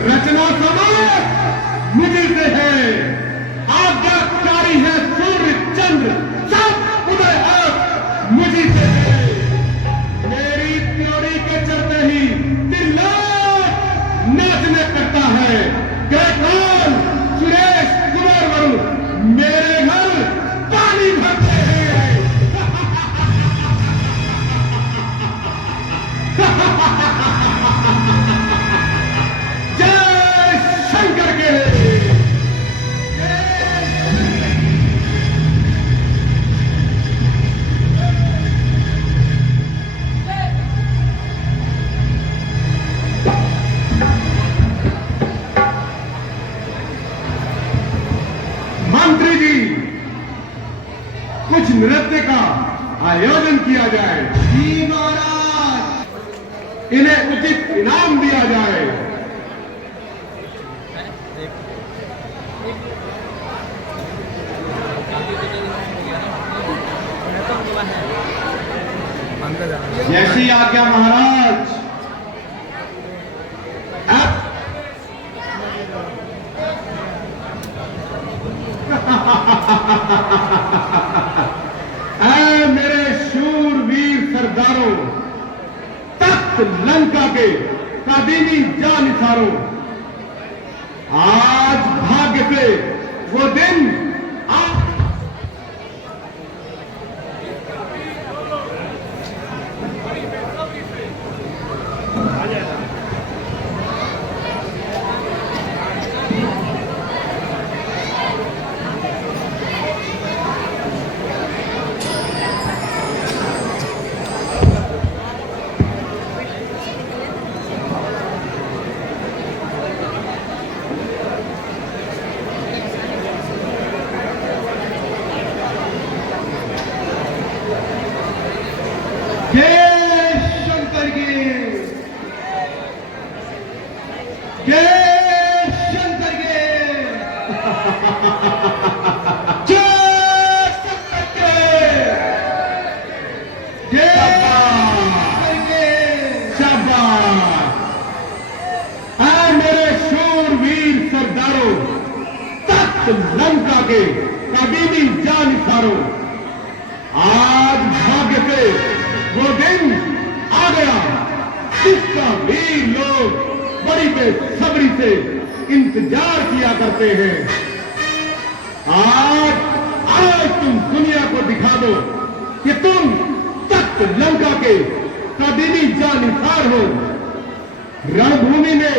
रचना समाज मुझी से है, आज्ञाकारी है सूर्य चंद्र सब उदय आप मुझी से है। मेरी त्योरी के चलते ही त्रिलोक नाचने करता है। ग्रेकॉल सुरेश कुमार वरुण मेरे घर पानी भरते हैं। जय शंकर के मंत्री जी, कुछ नृत्य का आयोजन किया जाए। जी महाराज, इन्हें उचित इनाम दिया जाए। जैसी आज्ञा महाराज। ऐ मेरे शूरवीर सरदारों, तख्त लंका के कदीमी जानिसारों, आज भाग्य से वो दिन लंका के कदीमी जानिसारों, आज भाग्य से वो दिन आ गया जिसका वीर लोग बड़ी बेसब्री से इंतजार किया करते हैं। आज तुम दुनिया को दिखा दो कि तुम तख्त लंका के कदीमी जानिसार हो। रणभूमि में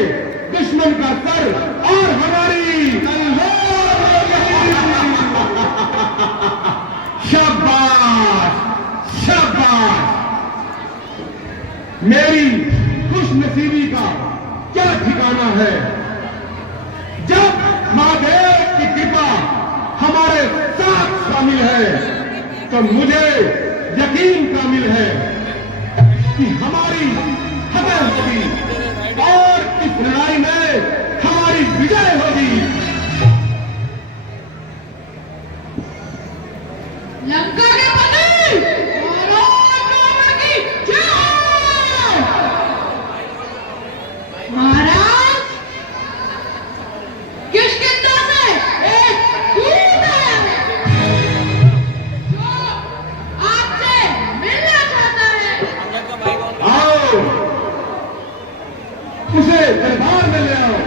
दुश्मन का सर और हमारी शाबाश शाबाश। मेरी खुशनसीबी का क्या ठिकाना है। जब महादेव की कृपा हमारे साथ शामिल है तो मुझे यकीन कामिल है कि हमारी फतह होगी और इस लड़ाई में हमारी विजय होगी। लंका के पति महाराज, किष्किंधा से एक दूत है जो आपसे मिलना चाहता है। आओ, उसे दरबार में ले आओ।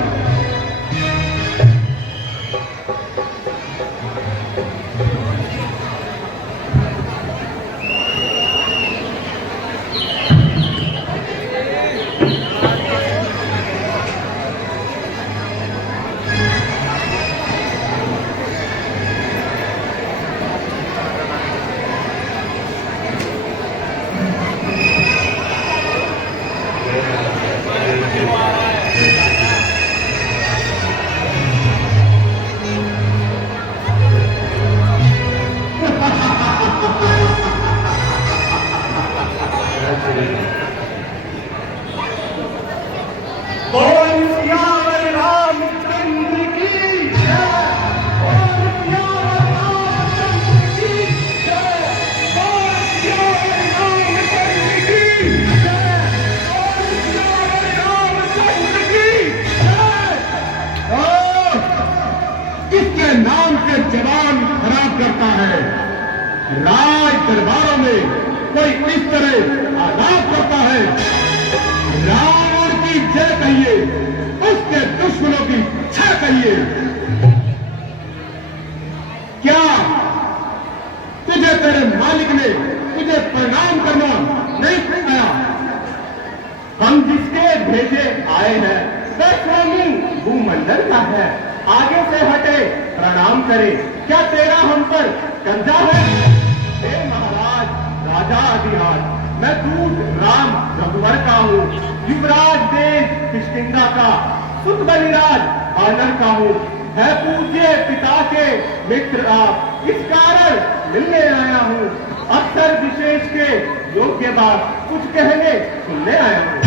सामने कोई इस तरह आलाप करता है, रावण की जय कहिए, उसके दुश्मनों की छह कहिए। क्या तुझे तेरे मालिक ने तुझे प्रणाम करना नहीं सिखाया? हम जिसके भेजे आए हैं वह स्वामी भूमंडल का है, आगे से हटे प्रणाम करे, क्या तेरा हम पर कब्जा है? हे महाराज राजा अधिराज, मैं दूत राम रघुवर का हूँ, युवराज देश किष्किंधा का, सुत बलिराज वानर का हूँ, है पूज्य पिता के मित्र आप, इस कारण मिलने आया हूँ, अक्षर विशेष के योग्य बात कुछ कहने सुनने आया हूँ।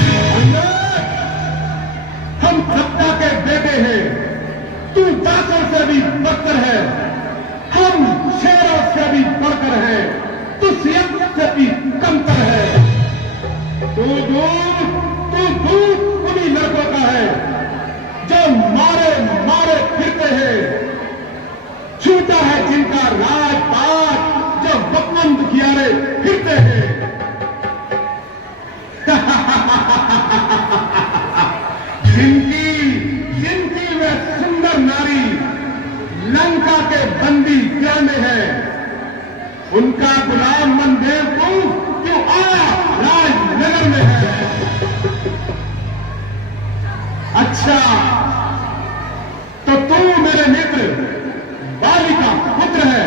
हम सत्ता के बेटे हैं, तू दासों से भी बढ़कर है, हम शेरों से भी बढ़कर है, तू सिंह से भी कमतर है। तू दूर उन्हीं लड़कों का है जो मारे मारे फिरते हैं, छूटा है जिनका राजपाट जो बकवंत कियारे फिरते हैं। जिनकी वे सुंदर नारी लंका के बंदी गृह में है, उनका गुलाम मनदेव को क्यों आया राजनगर में है? अच्छा, तो तू मेरे मित्र बाली का पुत्र है,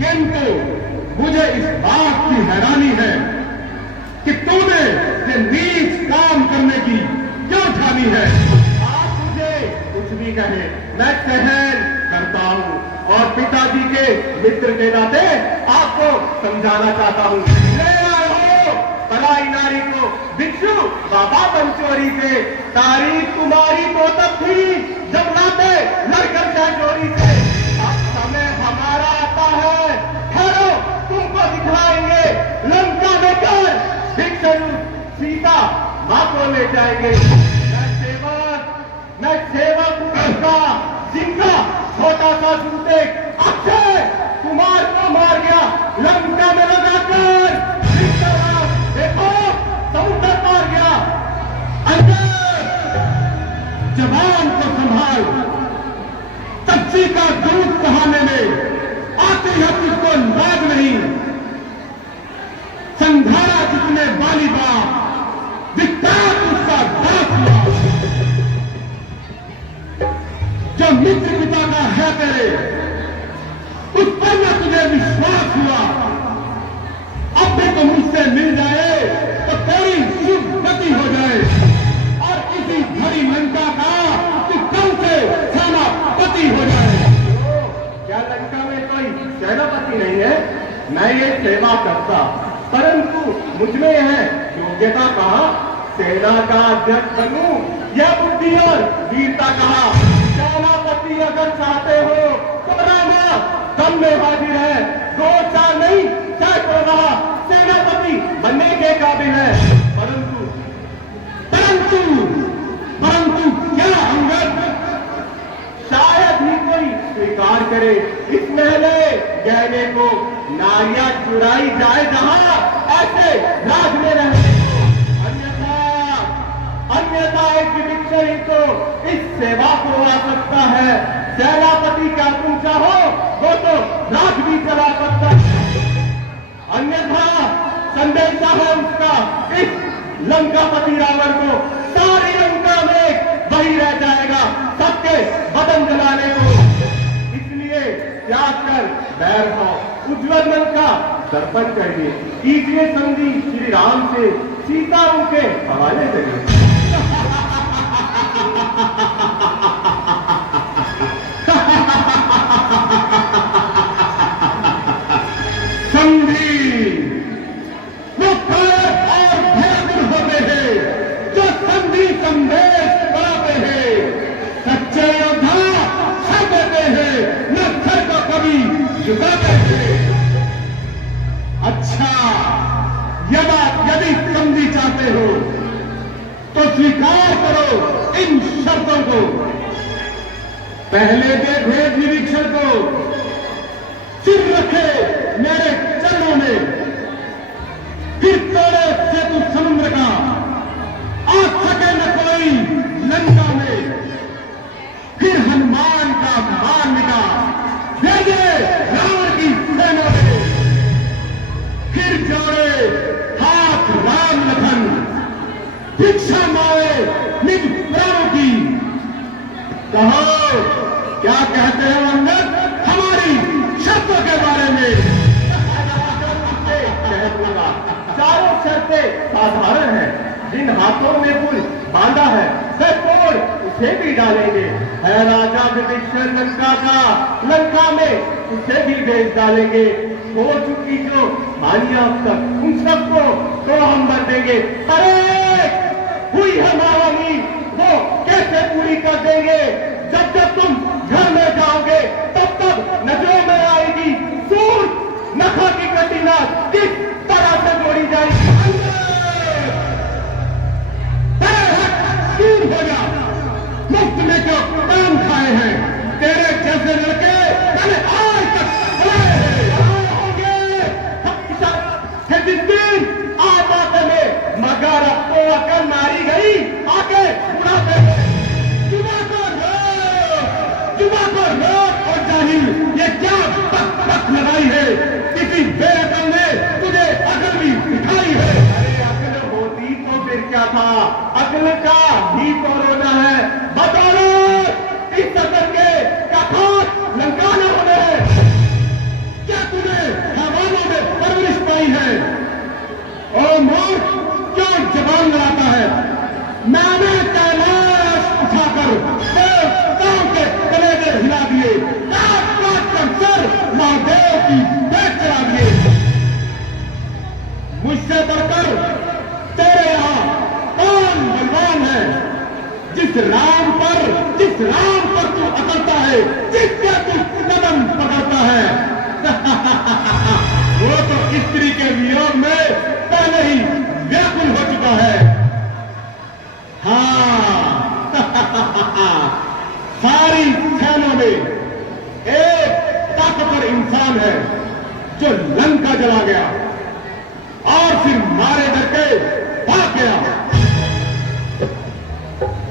किंतु मुझे इस बात की हैरानी है कि तूने ये नीच काम करने की क्यों ठानी है? आप मुझे कुछ भी कहे, मैं सहन करता हूं और पिताजी के मित्र के नाते आपको समझाना चाहता हूं। ले आए हो पराई नारी को भिक्षु बाबा पंचोरी से, तारीफ तुम्हारी तो तब थी जब लाते लड़कर जाए चोरी से। अब समय हमारा आता है, ठहरो तुमको दिखाएंगे, लंका में कर भिक्षु सीता मां को ले जाएंगे। मैं सेवक हूं का, जिनका छोटा सा सूते अक्षय कुमार को मार गया लंका में लगाकर। देखो समुद्र पार गया। जवान को संभाल, सब्जी का दूध कहाने में आती है तुझको लाज नहीं। संघारा जितने बाली बाप, विख्यात उसका दास हुआ। जो मित्र पिता का है तेरे, उस पर न तुझे विश्वास हुआ। अब भी तो मुझसे मिल जाए तो तेरी शुभ गति हो जाए, और इसी घड़ी लंका का तू कल से सेनापति हो जाए। क्या लंका में कोई सेनापति नहीं है? मैं ये सेवा करता, परंतु मुझमें है योग्यता कहाँ? सेना का अध्यक्ष बनूं यह बुद्धि और वीरता कहाँ? सेनापति अगर चाहते हो तो रामा दम में हाजिर है, दो चार नहीं सैकड़ों रहा सेनापति बनने के काबिल है। परंतु परंतु परंतु क्या अंगद? शायद ही कोई स्वीकार करे इस महले गहने को, नारियां चुराई जाए जहां ऐसे राज में रहे। अन्यथा एक विभिक्षण ही तो इस सेवा को आ सकता है। सेनापति का तुम चाहो वो तो राज भी चला सकता है, अन्यथा संदेशा है उसका इस लंकापति रावण को, सारी लंका में वही रह जाएगा सबके बदन जलाने को। इसलिए त्याग कर बैर हो, उज्ज्वल मन का दर्पण करिए, कीजिए संधि श्री राम से, सीता उनके हवाले करिए। संधि वो कायर और भयंकर होते हैं जो संधि संदेश कराते हैं। सच्चे योद्धा सह देते हैं, न सर को कभी झुकाते हैं। अच्छा, यदि संधि चाहते हो तो स्वीकार करो इन शर्तों को। पहले दे भेद निरीक्षण को, सिर रखे मेरे चरणों में, भिक्षा मांगे निज प्राणों की। कहो क्या कहते हैं अंगद हमारी शर्तों के बारे में? चारों शर्तें साधारण है। जिन हाथों में कुल बांधा है वह तोड़ उसे भी डालेंगे। है राजा विभीषण लंका का, लंका में उसे भी भेज डालेंगे। हो चुकी जो हानियां अब तक उन सबको तो हम भर देंगे। अरे हुई हमारी वो कैसे पूरी कर देंगे? जब जब तुम घर में जाओगे तब तब नजरों में आएगी सूर नखा की कटिना किस तरह से जोड़ी जाएगी। दूर हो जा, मुफ्त में जो काम खाए हैं तेरे जैसे लड़के मैंने आज तक होंगे। जिस दिन आबाद में मगर अब तो अकल मारी गई आके बुढ़ापे में। जुबा को रोक और जाहिल ये क्या पक लगाई है? किसी बेअकल ने तुझे अकल भी दिखाई है? अरे अकल होती तो फिर क्या था? अकल का ही तो रोना है। बदौलत इस अकल के क्या खाक लंका न होने हैं। क्या तूने हैवानों में परवरिश पाई है? ओ मूर्ख, क्यों जबान लड़ाता है? मैंने कैलाश उठाकर गांव के कलेजे हिला दिए, काट काट कर सर महादेव की पेट चढ़ा दिए। मुझसे बढ़कर तेरे यहाँ कौन बलवान है? जिस राम पर तू अकड़ता है, जिसके तू कदम पकड़ता है वो तो स्त्री के वियोग में पहले ही व्याकुल हो चुका है। हाँ सारी सेना में एक ताकतवर इंसान है जो लंका जला गया और फिर मारे डर के भाग गया।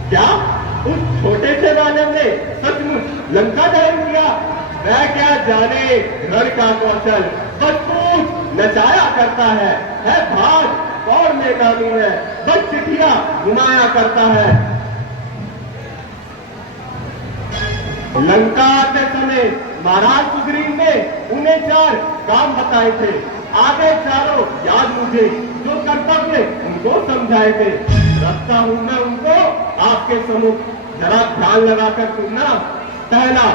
क्या उस छोटे से बालक ने सचमुच लंका दहन किया? वह क्या जाने घर का कौशल, बस पूछ नचाया करता है भाग और मैदानी है, बस चिट्ठियां घुमाया करता है। लंका आते समय महाराज सुग्रीव ने उन्हें 4 काम बताए थे। आगे चारों याद मुझे जो कर्तव्य उनको समझाए थे। रखता हूं मैं उनको आपके सम्मुख, जरा ध्यान लगाकर सुनना। पहला,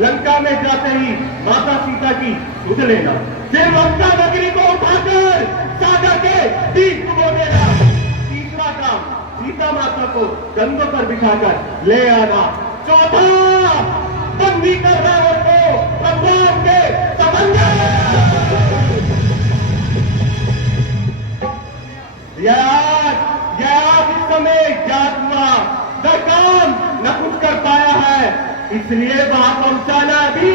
लंका में जाते ही माता सीता की सुध लेना। फिर लंका नगरी को उठाकर सागर के बीच डुबो देना। तीसरा काम, सीता माता को कंधों पर बिठाकर ले आना। चौथा, बंदी कर रावण को भगवान के समंदर। यह इस समय ज्ञात हुआ वह काम न कुछ कर पाया है, इसलिए वहां पहुंचाना भी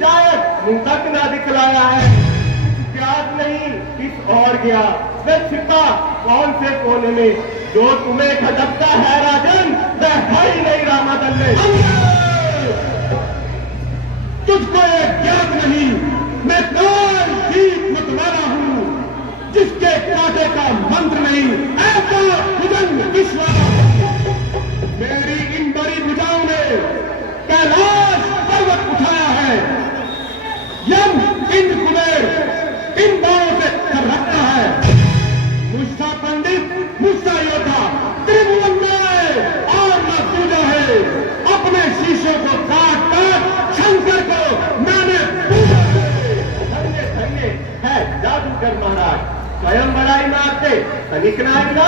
शायद मुंह तक न दिखलाया है। ज्ञात नहीं किस और गया, वह छिपा कौन से कोने में। जो तुम्हें खटकता है राजन, वह है ही नहीं रामादल में। तुझको यह ज्ञात नहीं मैं कौन जीत मतवाला हूं, जिसके कांटे का मंत्र नहीं ऐसा भुजंग विश्वास। मेरी इन बड़ी भुजाओं ने कैलाश पर्वत उठाया है। यम इंद्र कुबेर इन बाणों से कर रखता है। मुझसा पंडित, मुझसा योद्धा त्रिभुवन में और न पूजा है। अपने शीशों को काट कर शंकर को मैंने पूजा है। धन्य धन्य है जादूगर महाराज, स्वयं बड़ाई मारते तनिक नायक।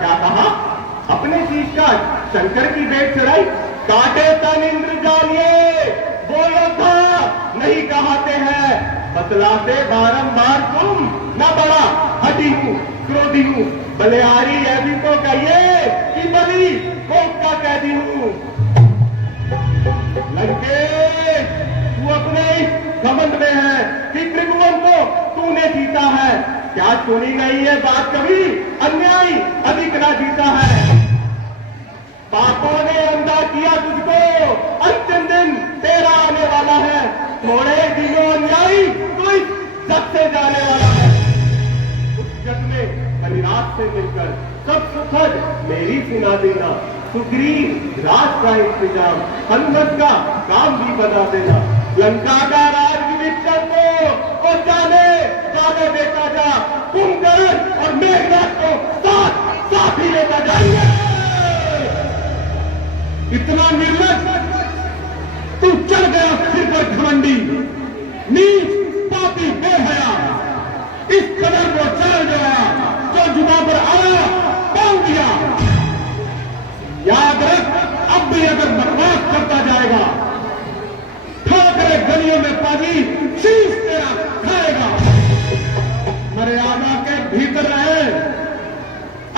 क्या कहा? अपने शीश का शंकर की भेंट चढ़ाई। काटे तन इंद्र जानिए, वो योद्धा नहीं कहते हैं। बतलाते बारंबार तुम, न बड़ा हठी हूं क्रोधी हूं। बलिहारी यह भी तो कहिए कि बलि कोप का कैदी हूं। लंकेश, तू अपने घमंड में है कि त्रिभुवन को तूने जीता है। क्या सुनी नहीं है बात कभी? अन्याय अधिक ना जीता है। पापों ने अंधा किया तुझको, अंतिम दिन तेरा आने वाला है। थोड़े दिनों अन्यायी तो इस जग से जाने वाला है। उस जग में बलिराज से मिलकर सब सुखद मेरी सुना देना। सुग्रीव राज का इंतजाम हनुमत का काम भी बना देना। लंका का राज विभीषण को और जाने जाने देता जा। कुंभकर्ण और मेघनाथ को साथ साथ ही लेता जाएंगे। इतना निर्लज, तू चल गया सिर पर घमंडी, नीच पापी बेहया। इस कदर को चल गया जो जुबा पर आया बोल दिया। याद रख, अब भी अगर बकवास करता जाएगा, ठोकरे गलियों में पाजी शीश तेरा खाएगा। मर्यादा के भीतर रहे,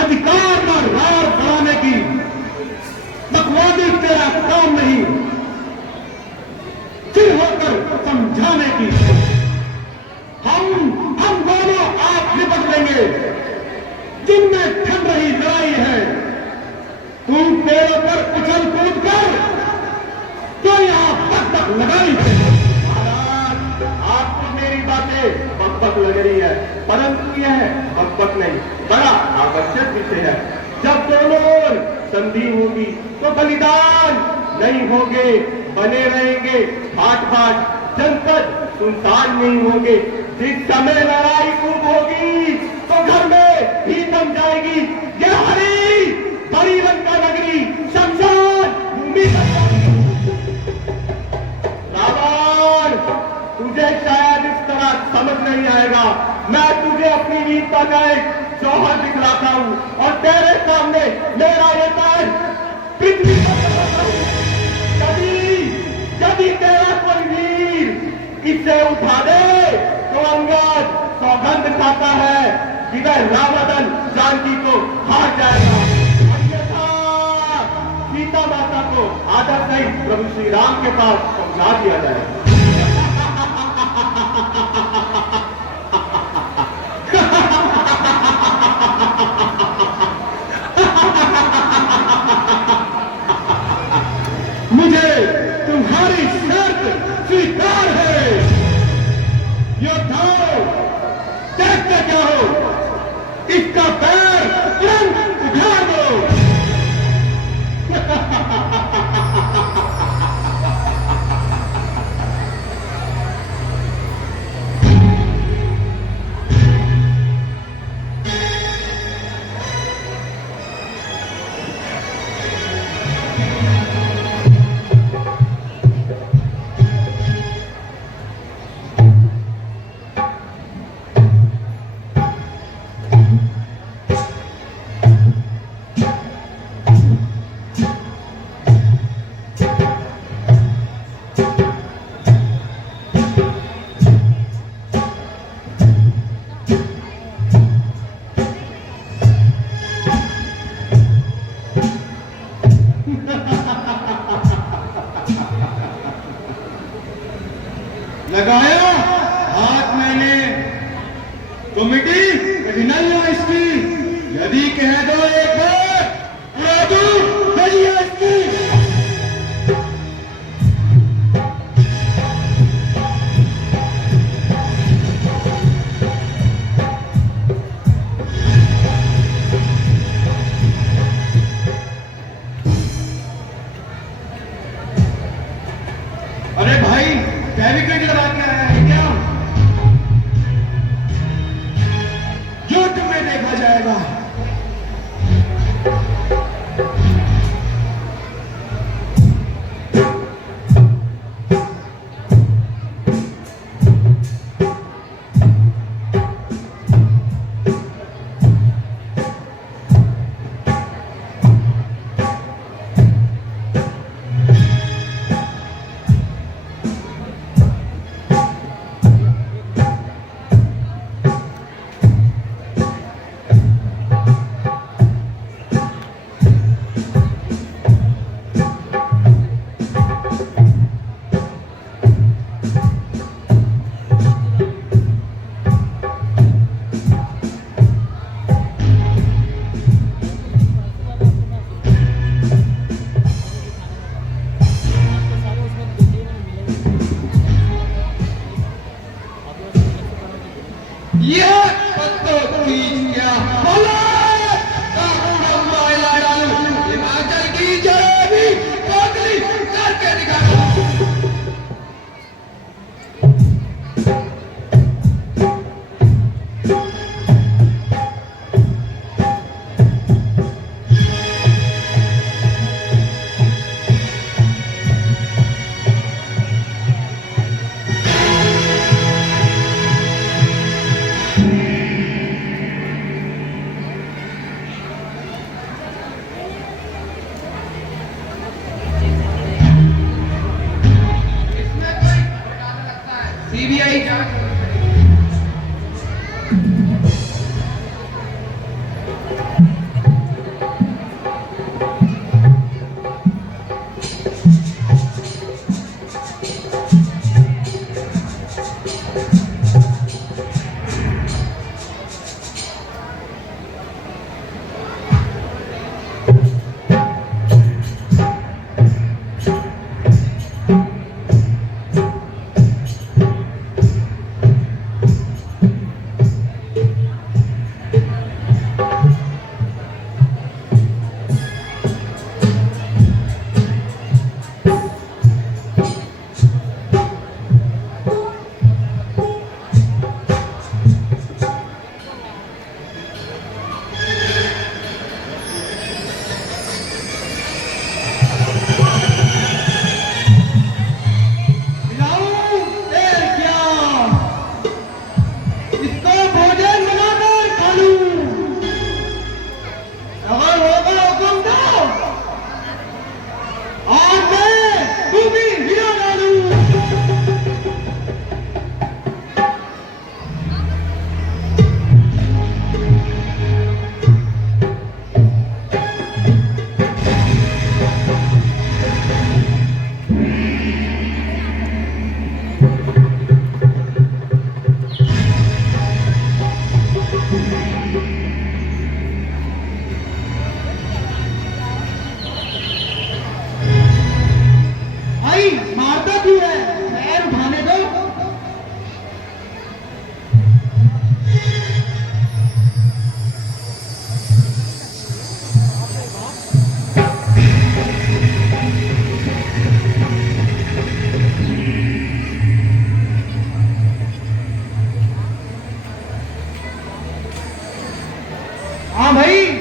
अधिकार का रार बढ़ाने की बकवादी तेरा काम नहीं, सिर होकर समझाने की। हम दोनों आप निपट लेंगे। जिनमें ठन रही लड़ाई है, तू पेड़ों पर उछल कूद कर तो यहां बक लगाई है। महाराज, आपको मेरी बातें बकबक लग रही है, परंतु यह बकबक नहीं, बड़ा आवश्यक विषय है। जब दोनों ओर संधि होगी तो बलिदान नहीं होंगे, बने रहेंगे फाट फाट, जनपद सुनसान नहीं होंगे। जिस समय लड़ाई खूब होगी तो घर में ही जम जाएगी ये हरी बड़ी लंका नगरी, शमशान भूमि बन जाएगी। रावण, तुझे शायद इस तरह समझ नहीं आएगा। मैं तुझे अपनी वीरता का एक जौहर दिखलाता हूं और तेरे सामने मेरा ये पैर पृथ्वी पर लगाता हूं। यदि तेरा कोई वीर इसे उठा दे तो अंगद सौगंध खाता है कि वह रावण जानकी को हार जाएगा। अन्यथा सीता माता को आदर सहित प्रभु श्री राम के पास पहुंचा दिया जाएगा। मुझे तुम्हारी शर्त स्वीकार है। योद्धाओं, देखते क्या हो, इसका पैर तुरंत उखाड़ दो।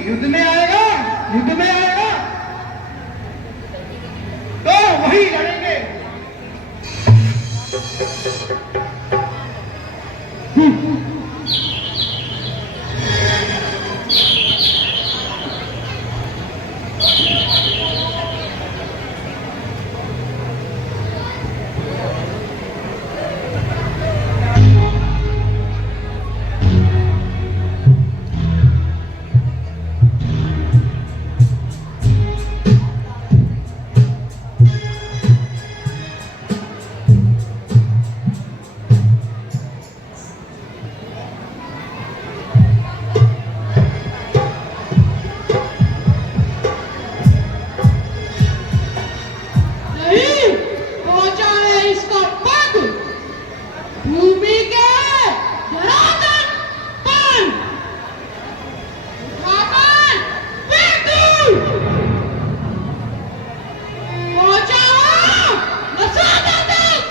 युद्ध में आएगा, युद्ध में आएगा तो वही लड़ेंगे। नहीं पहुंचा है इसका पग भूमि के धरातल पर उठाकर फेंक दूं। पहुंचा मसाला तक।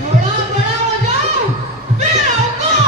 थोड़ा बड़ा हो जाओ फिर आऊंगा।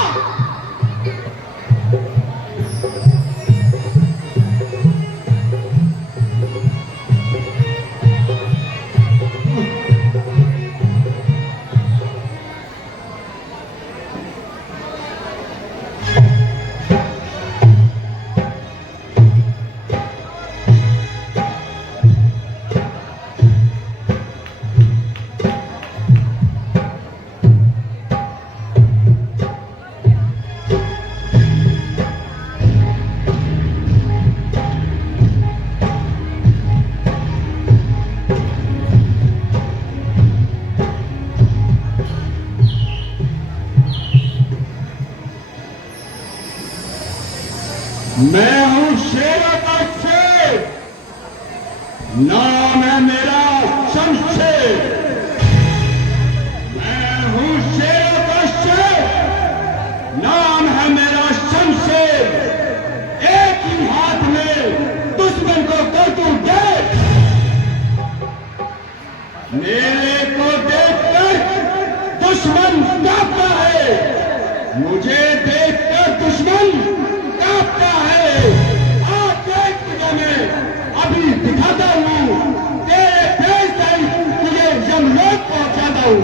मैं हूं शेरों का शेर, नाम है मेरा शमशेर। मैं हूं शेरों का शेर, नाम है मेरा शमशेर। एक ही हाथ में दुश्मन को कर दूं देख। मेरे को देखकर दुश्मन कांपता है, मुझे देखकर दुश्मन कांपता है। आप देख तुझे मैं अभी दिखाता हूँ, तेरे देश से तुझे यमलोक पहुंचाता हूँ।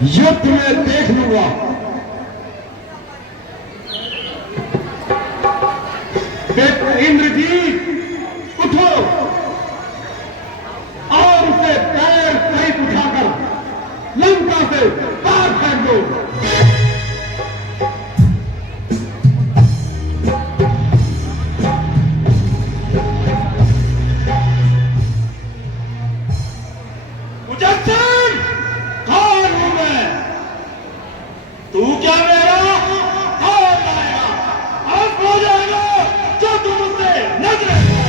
युद्ध में देख लूंगा। इंद्रजीत उठो और उसे पैर सहित उठाकर लंका से बाहर फेंक दो। मुजस्सिम, कौन हूं मैं? तू क्या मेरा और लाएगा और हो जाएगा जो तुम मुझसे न जाएगा।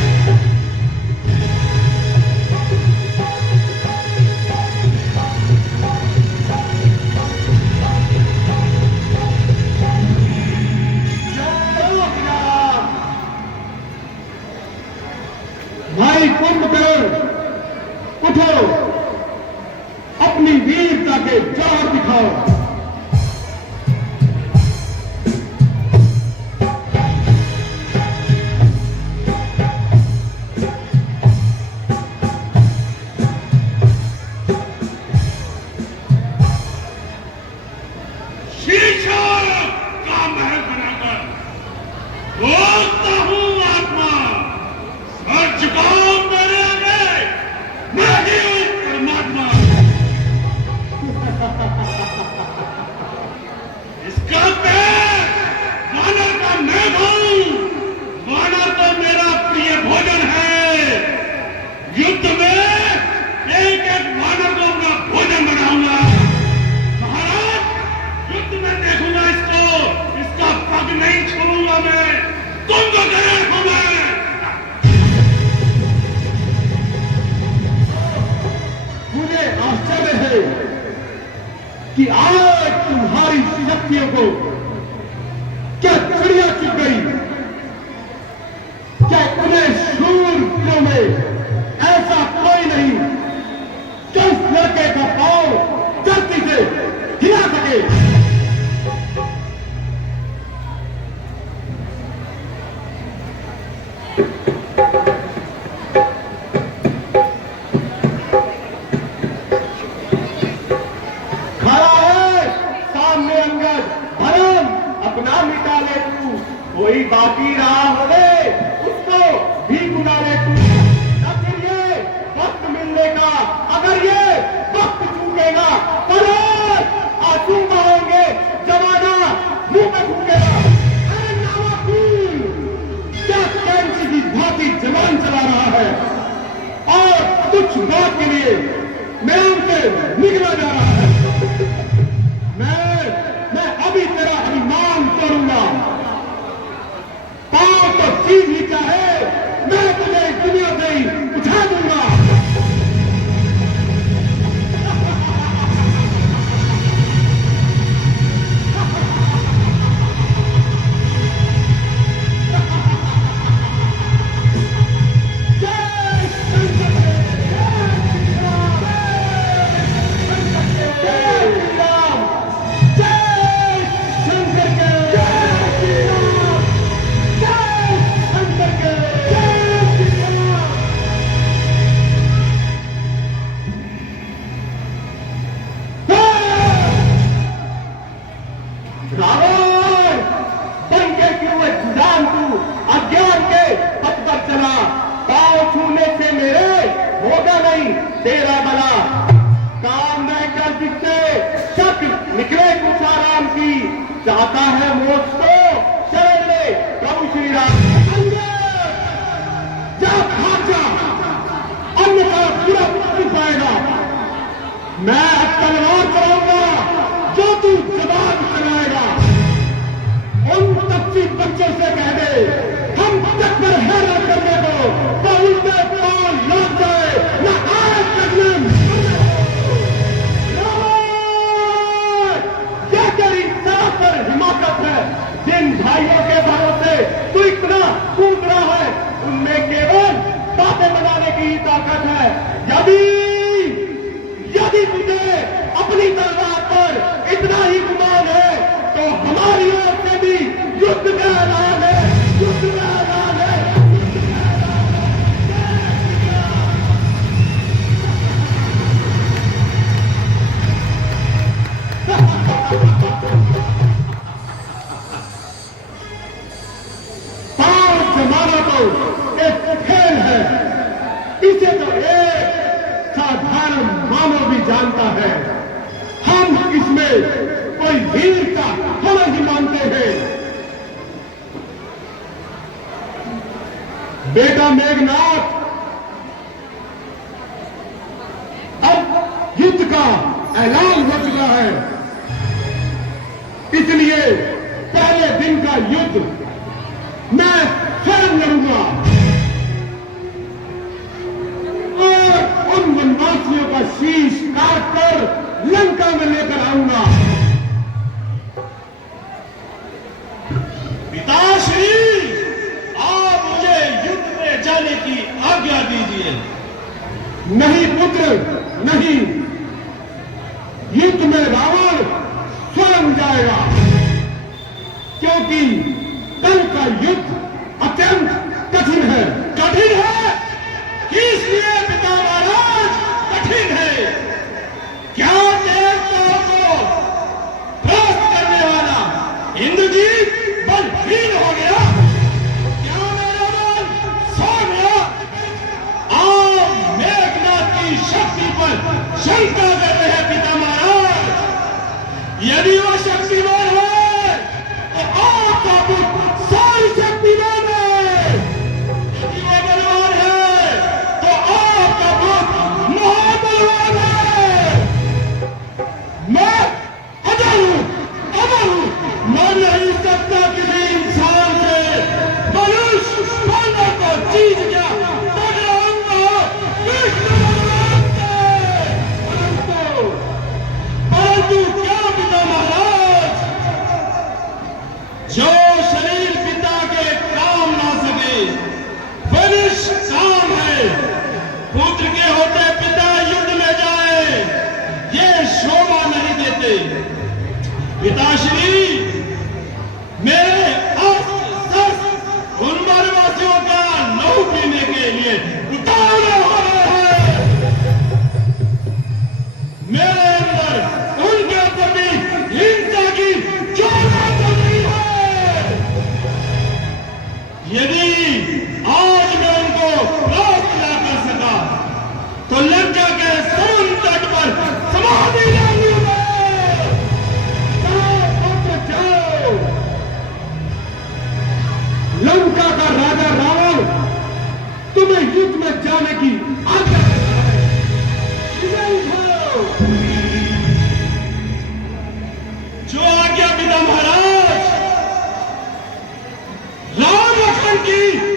ना मिटा ले तू, कोई बाकी रहा होवे उसको भी गुना ले तू। या फिर ये वक्त मिलने का अगर ये वक्त चूकेगा तो आंसू बहेंगे, जमाना मुंह पे फूकेगा। अरे नावाकुल क्या कैंची की भांति जवान चला रहा है और कुछ बात के लिए मैं उनसे निकला जा रहा है। मैं अभी तेरा अभिमान तोड़ूंगा। पांव तो चीज ही चाहे मैं तुझे इस दुनिया से ही उठा दूंगा। तेरा भला काम न कर जिससे शक निकले कुछ आराम की, चाहता है मोक्ष को शरण ले प्रभु श्री राम। जा भाग जा, अन्यथा पूरा मृत्यु पाएगा। मैं तलवार चलाऊंगा जो तू जवाब चलाएगा। उन कच्ची बच्चों से कह दे हम चक्कर है न करने को, तो उनसे कौन लौट जाए न आए जन्म। क्या तेरी सरासर हिमाकत है? जिन भाइयों के भरोसे तू इतना कूद रहा है उनमें केवल बातें बनाने की ही ताकत है। यदि तुझे अपनी तलवार पर इतना ही गुमान है तो हमारी ओर से भी युद्ध का ऐलान है, युद्ध का ऐलान है। पांच जमाना तो एक खेल है, इसे तो एक साधारण मानव भी जानता है। हम इसमें कोई वीरता थोड़ा ही मानते हैं। बेटा मेघनाथ, अब युद्ध का ऐलान हो चुका है, इसलिए पहले दिन का युद्ध मैं स्वयं लड़ूंगा और उन वनवासियों का शीश काट कर लंका में लेकर आऊंगा। पिताश्री, आप मुझे युद्ध में जाने की आज्ञा दीजिए। नहीं पुत्र, नहीं, युद्ध में रावण स्वयं जाएगा, क्योंकि कल का युद्ध अत्यंत कठिन है। कठिन है? किस लिए पिता महाराज कठिन है? क्या देवताओं को त्रस्त करने वाला इंद्रजीत बलहीन हो गया? क्या मेरा मन सो गया? आप मेघनाथ की शक्ति पर शंका कर रहे हैं पिता महाराज। यदि वह शक्तिमान है तो आपका पुत्र सारी शक्तिमान है। यदि वह बलवान है तो आपका पुत्र महाबलवान है। मैं अजर हूं, अमर हूं, मर नहीं सकता किसी इंसान से। मनुष्य बनने को जीत गया, टकराऊंगा कृष्ण भगवान से। परंतु क्या पिता महाराज, जो शरीर पिता के काम ना सके मनुष्य काम है। पुत्र के होते पिता युद्ध में जाए, ये शोभा नहीं देते। पिताश्री, मेरे उन वनवासियों का लहू पीने के लिए उतावले हो रहे हैं। मेरे अंदर उनके प्रति हिंसा की ज्वाला चल रही है। लंका का राजा रावण तुम्हें युद्ध में जाने की आज्ञा देता है। विजय उठाओ। जो आज्ञा पिता महाराज। राम लखन की